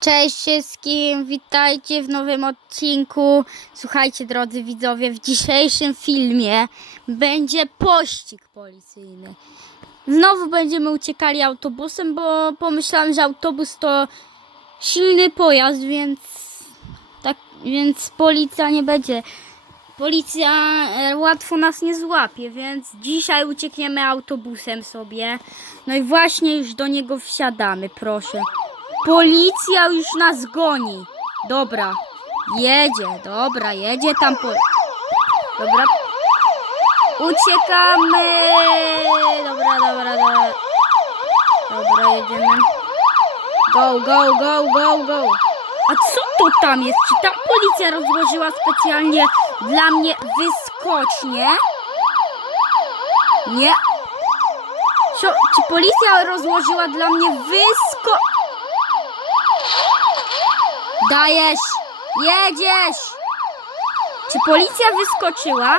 Cześć wszystkim, witajcie w nowym odcinku. Słuchajcie, drodzy widzowie, w dzisiejszym filmie będzie pościg policyjny. Znowu będziemy uciekali autobusem, bo pomyślałam, że autobus to silny pojazd, więc tak, więc policja nie będzie. Policja e, łatwo nas nie złapie, więc dzisiaj uciekniemy autobusem sobie. No i właśnie już do niego wsiadamy, proszę. Policja już nas goni. Dobra, jedzie, dobra, jedzie tam po... Dobra. Uciekamy! Dobra, dobra, dobra. Dobra, jedziemy. Go, go, go, go, go. A co to tam jest? Czy ta policja rozłożyła specjalnie dla mnie wyskocznie? Nie. Co, czy policja rozłożyła dla mnie wysko... Dajesz! Jedziesz! Czy policja wyskoczyła?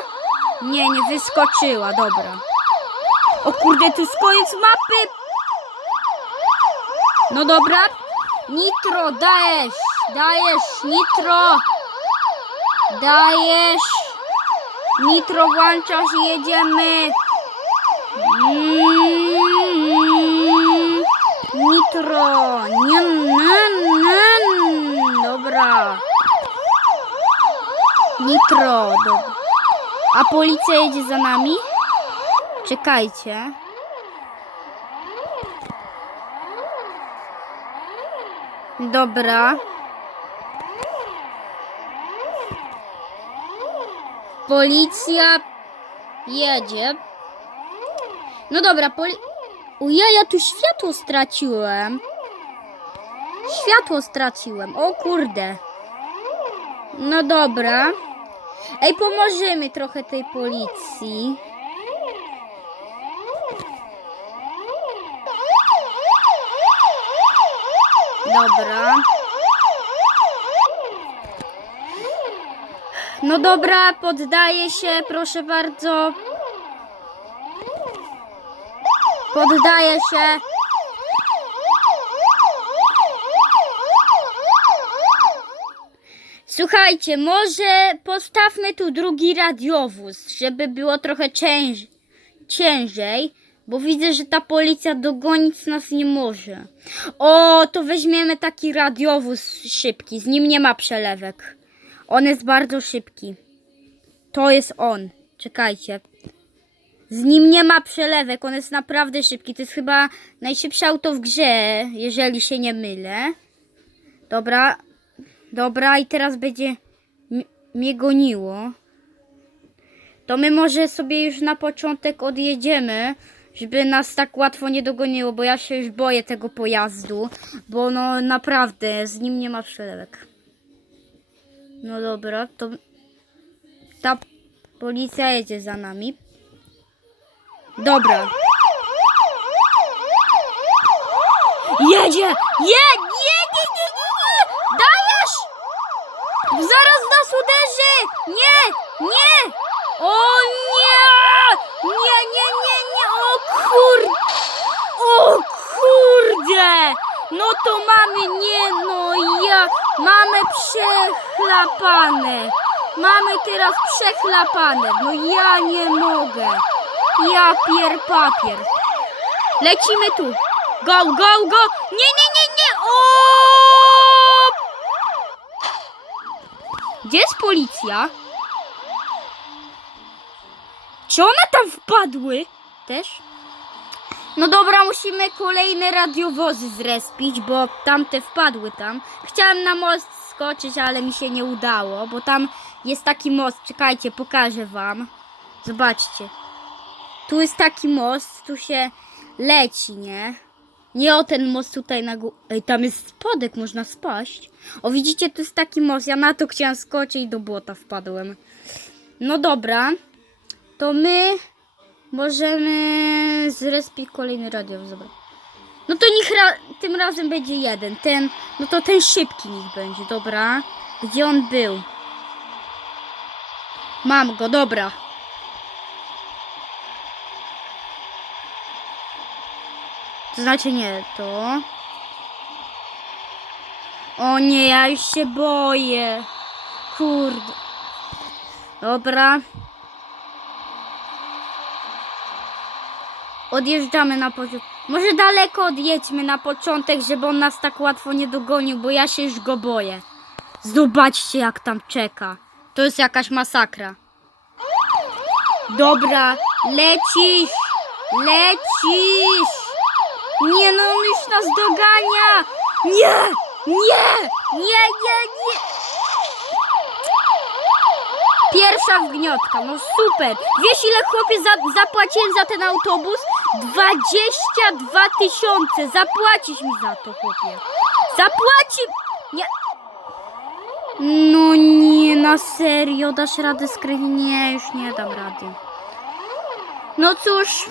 Nie, nie wyskoczyła, dobra. O kurde, tu jest koniec mapy! No dobra. Nitro, dajesz! Dajesz, nitro! Dajesz! Nitro włączasz jedziemy! Mm, nitro! Nie, nie, nie. Dobra. Nitro. Dobra. A policja jedzie za nami? Czekajcie. Dobra. Policja jedzie. No dobra, poli... Ujej, ja tu światło straciłem. Światło straciłem. O kurde. No dobra. Ej, pomożemy trochę tej policji. Dobra. No dobra, poddaję się, proszę bardzo. Poddaję się. Słuchajcie, może postawmy tu drugi radiowóz, żeby było trochę cięż, ciężej, bo widzę, że ta policja dogonić nas nie może. O, to weźmiemy taki radiowóz szybki, z nim nie ma przelewek. On jest bardzo szybki. To jest on. Czekajcie. Z nim nie ma przelewek, on jest naprawdę szybki. To jest chyba najszybsze auto w grze, jeżeli się nie mylę. Dobra, dobra i teraz będzie mnie goniło. To my może sobie już na początek odjedziemy, żeby nas tak łatwo nie dogoniło, bo ja się już boję tego pojazdu, bo no naprawdę z nim nie ma przelewek. No dobra, to ta policja jedzie za nami. Dobra. Jedzie! Je! Nie, nie, nie, nie, nie! Dajesz! Zaraz nas uderzy! Nie! Nie! O nie! Nie, nie, nie, nie! O kur... O kurde! No to mamy, nie no, ja... Mamy przechlapane. Mamy teraz przechlapane. No ja nie mogę. Ja pier papier. Lecimy tu. Go, go, go. Nie, nie, nie, nie. O! Gdzie Czy one tam wpadły? Też? No dobra, musimy kolejne radiowozy zrespić, bo tamte wpadły tam. Chciałam na most skoczyć, ale mi się nie udało, bo tam jest taki most. Czekajcie, pokażę wam. Zobaczcie. Tu jest taki most, tu się leci, nie? Nie o ten most tutaj na górze. Ej, tam jest spodek, można spaść. O, widzicie, tu jest taki most. Ja na to chciałam skoczyć i do błota wpadłem. No dobra. To my możemy zrespić kolejny radio. Dobra. No to niech ra tym razem będzie jeden. Ten, no to ten szybki niech będzie, dobra. Gdzie on był? Mam go, dobra. Znaczy nie, to. O nie, ja już się boję. Kurde. Dobra. Odjeżdżamy na początek. Może daleko odjedźmy na początek, żeby on nas tak łatwo nie dogonił, bo ja się już go boję. Zobaczcie, jak tam czeka. To jest jakaś masakra. Dobra, lecisz! Lecisz! Nie no, on nas dogania! Nie! Nie! Nie, nie, nie! Pierwsza wgniotka, no super! Wiesz ile chłopie za, zapłaciłem za ten autobus? 22 tysiące! Zapłacisz mi za to, chłopie! Zapłaci... Nie... No nie, na serio, dasz radę skryć? Nie, już nie dam rady. No cóż...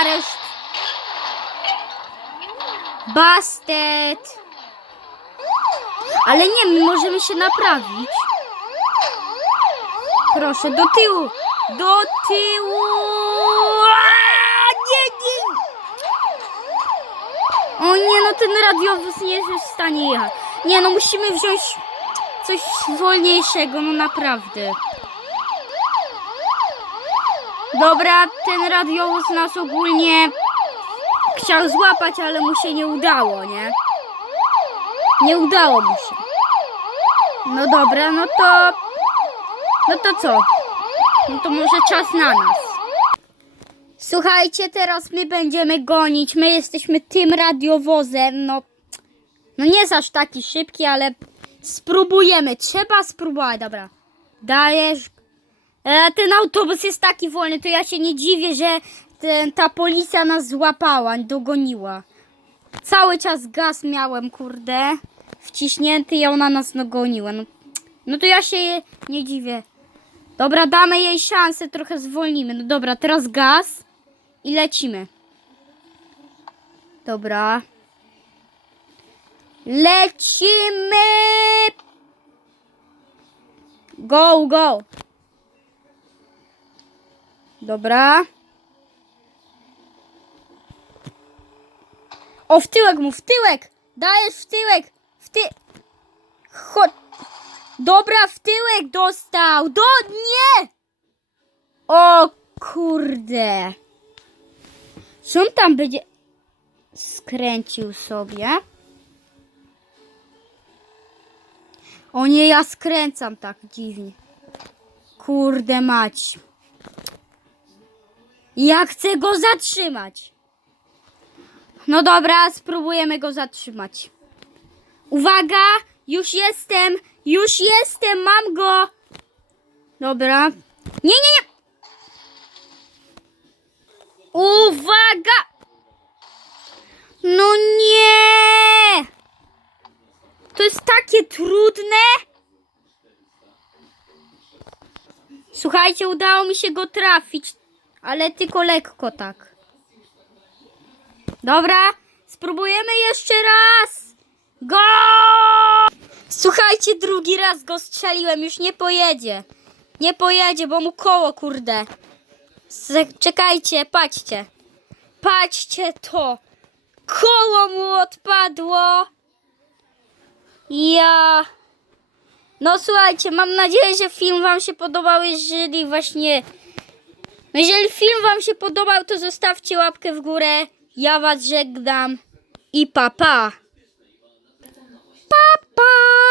Areszt. Bastet. Ale nie, my możemy się naprawić. Proszę, do tyłu. Do tyłu. Nie, nie. O nie, no ten radiowóz nie jest w stanie jechać. Nie, no musimy wziąć coś wolniejszego, no naprawdę. Dobra, ten radiowóz nas ogólnie chciał złapać, ale mu się nie udało, nie? Nie udało mu się. No dobra, no to... No to co? No to może czas na nas. Słuchajcie, teraz my będziemy gonić. My jesteśmy tym radiowozem. No, no nie jest aż taki szybki, ale spróbujemy. Trzeba spróbować. Dobra. Dajesz. E, ten autobus jest taki wolny, to ja się nie dziwię, że ten, ta policja nas złapała, dogoniła. Cały czas gaz miałem, kurde, wciśnięty i ona nas dogoniła. No, no to ja się je nie dziwię. Dobra, damy jej szansę, trochę zwolnimy. No dobra, teraz gaz i lecimy. Dobra. Lecimy! Go, go! Dobra. O, w tyłek mu, w tyłek! Dajesz w tyłek! W ty... Chodź. Dobra, w tyłek dostał! Do... Nie! O kurde. Co on tam będzie... Skręcił sobie. O nie, ja skręcam tak dziwnie. Kurde mać. Ja chcę go zatrzymać. No dobra, spróbujemy go zatrzymać. Uwaga, już jestem, już jestem, mam go. Dobra. Nie, nie, nie. Uwaga! No nie! To jest takie trudne. Słuchajcie, udało mi się go trafić, ale tylko lekko tak. Dobra, spróbujemy jeszcze raz. Go! Słuchajcie, drugi raz go strzeliłem, już nie pojedzie. Nie pojedzie, bo mu koło, kurde. Czekajcie, patrzcie. Patrzcie to. Koło mu odpadło. Ja. No słuchajcie, mam nadzieję, że film wam się podobał, jeżeli właśnie... Jeżeli film wam się podobał, to zostawcie łapkę w górę. Ja was żegnam i papa. Papa! Pa.